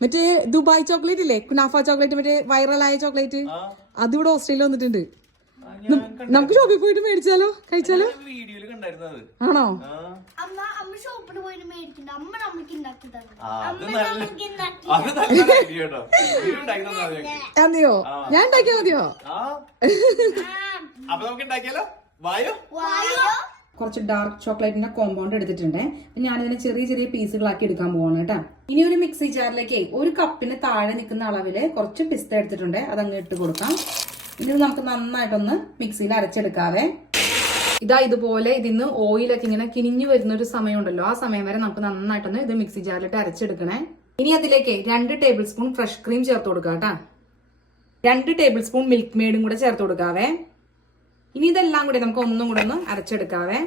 മറ്റേ Dubai chocolate ഇല്ലേ? Kunafa chocolate മറ്റേ വൈറലായ ചോക്ലേറ്റ് അതിവിടെ ഓസ്ട്രേലിയ വന്നിട്ടുണ്ട്. നമുക്ക് ഷോപ്പിൽ പോയിട്ട് മേടിച്ചാലോ? കഴിച്ചാലോ? ആണോ. അതെയോ? ഞാൻ ഉണ്ടാക്കിയാ മതിയോ? ആ. അപ്പൊ നമുക്ക് ഉണ്ടാക്കിയാലോ? വായോ? വായോ? കുറച്ച് ഡാർക്ക് ചോക്ലേറ്റിന്റെ കോമ്പൗണ്ട് എടുത്തിട്ടുണ്ട്. ഞാനിതിനെ ചെറിയ ചെറിയ പീസുകളാക്കി എടുക്കാൻ പോവാണ് കേട്ടോ. ഇനി ഒരു മിക്സി ജാറിലേക്ക് ഒരു കപ്പിന് താഴെ നിൽക്കുന്ന അളവിൽ കുറച്ച് പിസ്ത എടുത്തിട്ടുണ്ട്. അതങ്ങ് ഇട്ട് കൊടുക്കാം. ഇനി നമുക്ക് നന്നായിട്ടൊന്ന് മിക്സിയിൽ അരച്ചെടുക്കാവേ. ഇതാ ഇതുപോലെ ഇതിന്ന് ഓയിലൊക്കെ ഇങ്ങനെ കിനിഞ്ഞു വരുന്ന ഒരു സമയമുണ്ടല്ലോ. ആ സമയം വരെ നമുക്ക് നന്നായിട്ടൊന്ന് ഇത് മിക്സി ജാറിലിട്ട് അരച്ചെടുക്കണേ. ഇനി അതിലേക്ക് രണ്ട് ടേബിൾ സ്പൂൺ ഫ്രഷ് ക്രീം ചേർത്ത് കൊടുക്കാം കേട്ടാ. രണ്ട് ടേബിൾ സ്പൂൺ മിൽക്ക് മെയ്ഡും കൂടെ ചേർത്ത് കൊടുക്കാവേ. ഇനി ഇതെല്ലാം കൂടി നമുക്ക് ഒന്നും കൂടെ ഒന്ന് അരച്ചെടുക്കാവേ.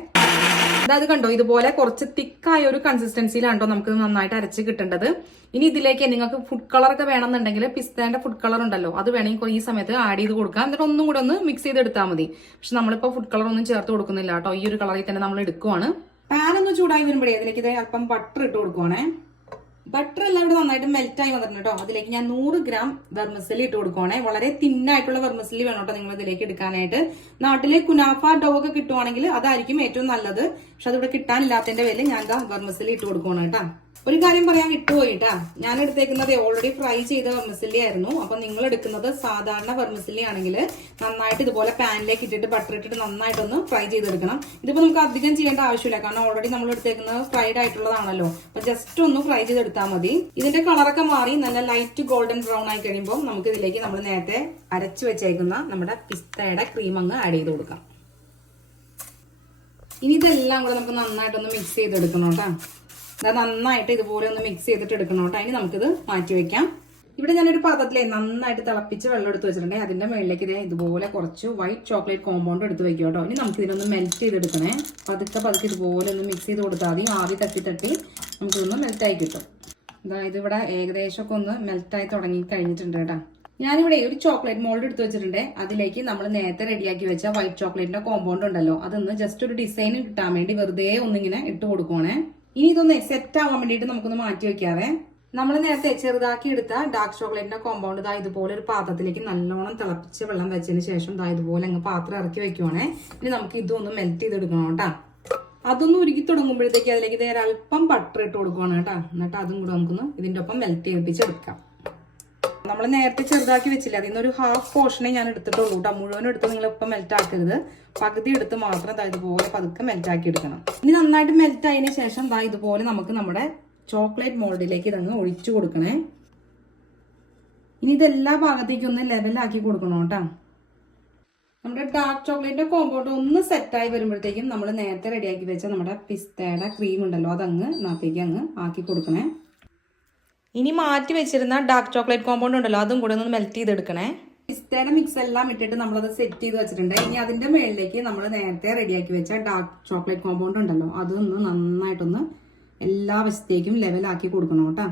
അതായത് കണ്ടോ ഇതുപോലെ കുറച്ച് തിക്കായ ഒരു കൺസിസ്റ്റൻസിയിലാണ് നമുക്ക് നന്നായിട്ട് അരച്ച് കിട്ടേണ്ടത്. ഇനി ഇതിലേക്ക് നിങ്ങൾക്ക് ഫുഡ് കളർ ഒക്കെ വേണമെന്നുണ്ടെങ്കിൽ പിസ്തേന്റെ ഫുഡ് കളർ ഉണ്ടല്ലോ അത് വേണമെങ്കിൽ ഈ സമയത്ത് ആഡ് ചെയ്ത് കൊടുക്കാം. എന്നിട്ട് ഒന്നും കൂടെ ഒന്ന് മിക്സ് ചെയ്തെടുത്താൽ മതി. പക്ഷെ നമ്മളിപ്പോ ഫുഡ് കളർ ഒന്നും ചേർത്ത് കൊടുക്കുന്നില്ല കേട്ടോ ഈ ഒരു കളറിൽ തന്നെ നമ്മൾ എടുക്കുവാണ്. പാൻ ഒന്ന് ചൂടായി വരുമ്പോഴേ ഇതിലേക്ക് ഇത് അല്പം ബട്ടർ ഇട്ട് കൊടുക്കുവാണേ. ബട്ടർ എല്ലാം കൂടെ നന്നായിട്ട് മെൽറ്റ് ആയി വന്നിട്ടുണ്ട് കേട്ടോ അതിലേക്ക് ഞാൻ നൂറ് ഗ്രാം വെർമസലി ഇട്ട് കൊടുക്കുവാണേ. വളരെ തിന്നായിട്ടുള്ള വെർമസലി വേണം കേട്ടോ നിങ്ങൾ ഇതിലേക്ക് എടുക്കാനായിട്ട്. നാട്ടിൽ കുനാഫ ഡോ ഒക്കെ കിട്ടുവാണെങ്കിൽ അതായിരിക്കും ഏറ്റവും നല്ലത്. പക്ഷെ അതിവിടെ കിട്ടാനില്ലാത്തതിന്റെ പേരിൽ ഞാൻ വെർമസലി ഇട്ട് കൊടുക്കുവാണ് കേട്ടോ. ഒരു കാര്യം പറയാൻ വിട്ടുപോയിട്ടാ. ഞാൻ എടുത്തേക്കുന്നത് ഓൾറെഡി ഫ്രൈ ചെയ്ത വെർമസില്ലി ആയിരുന്നു. അപ്പൊ നിങ്ങൾ എടുക്കുന്നത് സാധാരണ വെർമസില്ലി ആണെങ്കിൽ നന്നായിട്ട് ഇതുപോലെ പാനിലേക്ക് ഇട്ടിട്ട് ബട്ടർ ഇട്ടിട്ട് നന്നായിട്ടൊന്ന് ഫ്രൈ ചെയ്തെടുക്കണം. ഇതിപ്പോ നമുക്ക് അധികം ചെയ്യേണ്ട ആവശ്യമില്ല. കാരണം ഓൾറെഡി നമ്മൾ എടുത്തേക്കുന്നത് ഫ്രൈഡ് ആയിട്ടുള്ളതാണല്ലോ. അപ്പൊ ജസ്റ്റ് ഒന്ന് ഫ്രൈ ചെയ്തെടുത്താൽ മതി. ഇതിന്റെ കളറൊക്കെ മാറി നല്ല ലൈറ്റ് ഗോൾഡൻ ബ്രൗൺ ആയി കഴിയുമ്പോൾ നമുക്ക് ഇതിലേക്ക് നമ്മൾ നേരത്തെ അരച്ചു വെച്ചേക്കുന്ന നമ്മുടെ പിസ്തയുടെ ക്രീം അങ്ങ് ആഡ് ചെയ്ത് കൊടുക്കാം. ഇനി ഇതെല്ലാം കൂടെ നമുക്ക് നന്നായിട്ടൊന്ന് മിക്സ് ചെയ്തെടുക്കണം കേട്ടോ. ഇത് നന്നായിട്ട് ഇതുപോലെ ഒന്ന് മിക്സ് ചെയ്തിട്ട് എടുക്കണം കേട്ടോ. അതിന് നമുക്കിത് മാറ്റി വെക്കാം. ഇവിടെ ഞാനൊരു പാത്രത്തിലേ നന്നായിട്ട് തിളപ്പിച്ച് വെള്ളം എടുത്ത് വെച്ചിട്ടുണ്ടെങ്കിൽ അതിന്റെ മുകളിലേക്ക് ഇതേ ഇതുപോലെ കുറച്ച് വൈറ്റ് ചോക്ലേറ്റ് കോമ്പൗണ്ട് എടുത്ത് വെക്കും കേട്ടോ. ഇനി നമുക്ക് ഇതിനൊന്ന് മെൽറ്റ് ചെയ്തെടുക്കണേ. പതുക്കെ പതുക്കെ ഇതുപോലെ ഒന്ന് മിക്സ് ചെയ്ത് കൊടുത്താൽ മതി. ആവി തട്ടി തട്ടി നമുക്കിതൊന്ന് മെൽറ്റായി കിട്ടും. അതായത് ഇവിടെ ഏകദേശമൊക്കെ ഒന്ന് മെൽറ്റായി തുടങ്ങി കഴിഞ്ഞിട്ടുണ്ട് കേട്ടോ. ഞാനിവിടെ ഒരു ചോക്ലേറ്റ് മോൾഡ് എടുത്ത് വെച്ചിട്ടുണ്ട്. അതിലേക്ക് നമ്മൾ നേരത്തെ റെഡിയാക്കി വെച്ച വൈറ്റ് ചോക്ലേറ്റിന്റെ കോമ്പൗണ്ട് ഉണ്ടല്ലോ. അതൊന്ന് ജസ്റ്റ് ഒരു ഡിസൈൻ കിട്ടാൻ വേണ്ടി വെറുതെ ഒന്നിങ്ങനെ ഇട്ട് കൊടുക്കുവാണേ. ഇനി ഇതൊന്ന് സെറ്റ് ആവാൻ വേണ്ടിയിട്ട് നമുക്കൊന്ന് മാറ്റി വെക്കാവേ. നമ്മൾ നേരത്തെ ചെറുതാക്കി എടുത്ത ഡാർക്ക് ചോക്ലേറ്റിന്റെ കോമ്പൗണ്ട് ഇതാ ഇതുപോലെ ഒരു പാത്രത്തിലേക്ക് നല്ലോണം തിളപ്പിച്ച് വെള്ളം വെച്ചതിന് ശേഷം ഇതാ ഇതുപോലെ അങ്ങ് പാത്രം ഇറക്കി വെക്കുവാണേ. ഇനി നമുക്ക് ഇതൊന്ന് മെൽറ്റ് ചെയ്തെടുക്കണം കേട്ടാ. അതൊന്ന് ഉരുക്കി തുടങ്ങുമ്പോഴത്തേക്ക് അതിലേക്ക് നേരെ അല്പം ബട്ടർ ഇട്ട് കൊടുക്കുവാണ് കേട്ടോ. എന്നിട്ട് അതും കൂടെ നമുക്കൊന്ന് ഇതിന്റെ ഒപ്പം മെൽറ്റ് ചെയ്യിപ്പിച്ചെടുക്കാം. നമ്മൾ നേരത്തെ ചെറുതാക്കി വെച്ചില്ല? അതിൽ നിന്നൊരു ഹാഫ് പോർഷനെ ഞാൻ എടുത്തിട്ടുള്ളൂ കേട്ടോ മുഴുവൻ എടുത്ത് നിങ്ങൾ ഇപ്പം മെൽറ്റ് ആക്കരുത്. പകുതി എടുത്ത് മാത്രം ഇതുപോലെ പതുക്കെ മെൽറ്റ് ആക്കി എടുക്കണം. ഇനി നന്നായിട്ട് മെൽറ്റ് ആയതിനു ശേഷം ദാ ഇതുപോലെ നമുക്ക് നമ്മുടെ ചോക്ലേറ്റ് മോൾഡിലേക്ക് ഇതങ്ങ് ഒഴിച്ചു കൊടുക്കണേ. ഇനി ഇതെല്ലാ ഭാഗത്തേക്കും ഒന്ന് ലെവലാക്കി കൊടുക്കണം കേട്ടോ. നമ്മുടെ ഡാർക്ക് ചോക്ലേറ്റിന്റെ കോമ്പൗണ്ട് ഒന്ന് സെറ്റായി വരുമ്പോഴത്തേക്കും നമ്മൾ നേരത്തെ റെഡിയാക്കി വെച്ച നമ്മുടെ പിസ്തയുടെ ക്രീം ഉണ്ടല്ലോ അതങ്ങ് നാത്തേക്ക് അങ്ങ് ആക്കി കൊടുക്കണേ. ഇനി മാറ്റി വെച്ചിരുന്ന ഡാർക്ക് ചോക്ലേറ്റ് കോമ്പൗണ്ട് ഉണ്ടല്ലോ അതും കൂടെ ഒന്ന് മെൽറ്റ് ചെയ്തെടുക്കണേ. പിസ്തയുടെ മിക്സ് എല്ലാം ഇട്ടിട്ട് നമ്മളത് സെറ്റ് ചെയ്ത് വെച്ചിട്ടുണ്ട്. ഇനി അതിന്റെ മുകളിലേക്ക് നമ്മൾ നേരത്തെ റെഡിയാക്കി വെച്ച ഡാർക്ക് ചോക്ലേറ്റ് കോമ്പൗണ്ട് ഉണ്ടല്ലോ അതൊന്ന് നന്നായിട്ടൊന്ന് എല്ലാ വശത്തേക്കും ലെവലാക്കി കൊടുക്കണം കേട്ടോ.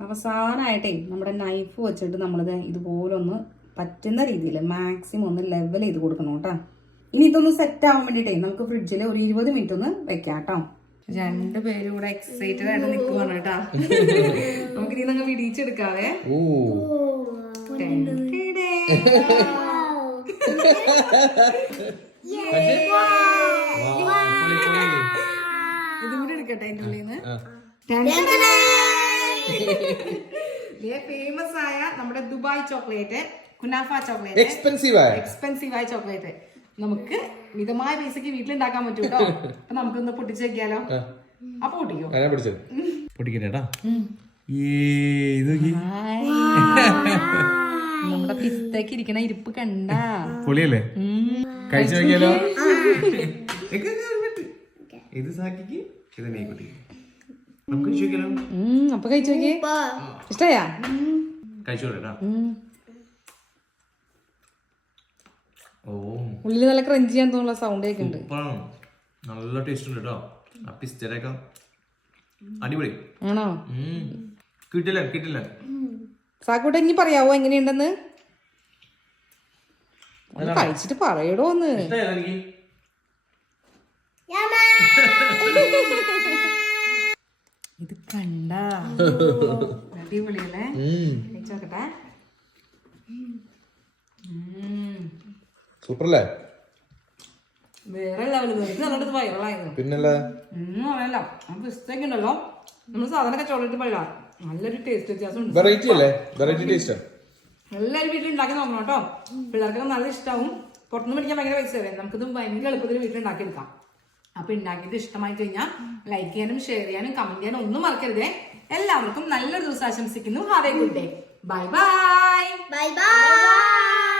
അവസാനമായിട്ടേ നമ്മുടെ നൈഫ് വെച്ചിട്ട് നമ്മളിത് ഇതുപോലെ ഒന്ന് പറ്റുന്ന രീതിയിൽ മാക്സിമം ഒന്ന് ലെവൽ ചെയ്ത് കൊടുക്കണം കേട്ടോ. ഇനി ഇതൊന്ന് സെറ്റ് ആവാൻ വേണ്ടിയിട്ടേ നമുക്ക് ഫ്രിഡ്ജിൽ ഒരു ഇരുപത് മിനിറ്റ് ഒന്ന് വെക്കാം കേട്ടോ. രണ്ടുപേരും കൂടെ എക്സൈറ്റഡ് ആയിട്ട് നിൽക്കുവാണ് കേട്ടാ. നമുക്ക് ഇനി നിങ്ങൾ വിടിയിച്ചെടുക്കാവേ ഓ. ഇതും കൂടി എടുക്കട്ടെ അതിന്റെ ഉള്ളിൽ നിന്ന്. ഫേമസ് ആയ നമ്മുടെ Dubai chocolate kunafa chocolate. Expensive ആയ. എക്സ്പെൻസീവ് ആയ ചോക്ലേറ്റ്. നമുക്ക് മിതമായ പൈസക്ക് വീട്ടിലുണ്ടാക്കാൻ പറ്റും കേട്ടോ അപ്പൊ നമുക്കൊന്ന് പൊട്ടിച്ച് വെക്കാലോ. അപ്പൊ പൊട്ടിക്കോ. പിടിച്ചത്. നോക്കി. നമ്മുടെ പിസ്തക്ക് ഇരിക്കണ ഇരിപ്പ് കണ്ട. പൊളിയല്ലേ? കഴിച്ചു നോക്കിയാലോ? ഇത് സാക്കിക്ക് ഇത് നെയ്ക്കുട്ടിക്ക് നമുക്ക് കഴിച്ചു നോക്കിയാലോ? അപ്പൊ കഴിച്ചു നോക്കിയേ. ഇഷ്ടയാ? കഴിച്ചു കേട്ടാ ഉള്ളിൽ നല്ല ക്രഞ്ച് ചെയ്യാൻ തോന്നുന്ന സൗണ്ട് ഒക്കെ ഉണ്ട് നല്ല ടേസ്റ്റ് ഉണ്ട് കേട്ടോ ആ പിസ്തരൊക്കെ അടിപൊളി. ആണോ. കിട്ടില്ല കിട്ടില്ല. സാക്കൂട്ട ഇനി പറയാവോ എങ്ങനെയുണ്ടെന്ന്? കഴിച്ചിട്ട് പറയടോ ഒന്ന്. ഇത് കണ്ട. അടിപൊളിയല്ലേ? ഉം. കഴിച്ചു നോക്കട്ടെ സൂപ്പർ അല്ലേ വേറെ പിന്നല്ലേ പിസ്തയൊക്കെ ഉണ്ടല്ലോ. നമ്മൾ സാധാരണ കച്ചവടത്തിൽ പോയില്ല നല്ലൊരു ടേസ്റ്റ് വ്യത്യാസം വെറൈറ്റി അല്ലേ? വെറൈറ്റി ടേസ്റ്റ് എല്ലാവരും വീട്ടിൽ ഉണ്ടാക്കി നോക്കണം കേട്ടോ. പിള്ളേർക്കൊക്കെ നല്ല ഇഷ്ടമാവും പുറത്തുനിന്ന് മേടിക്കാൻ ഭയങ്കര പൈസ വരും നമുക്കിത് ഭയങ്കര എളുപ്പത്തിൽ വീട്ടിൽ ഉണ്ടാക്കിയെടുക്കാം അപ്പൊ ഉണ്ടാക്കിയിട്ട് ഇഷ്ടമായി കഴിഞ്ഞാൽ ലൈക്ക് ചെയ്യാനും ഷെയർ ചെയ്യാനും കമന്റ് ചെയ്യാനും ഒന്നും മറക്കരുതേ. എല്ലാവർക്കും നല്ലൊരു ദിവസം ആശംസിക്കുന്നു. Have a good day bye bye bye bye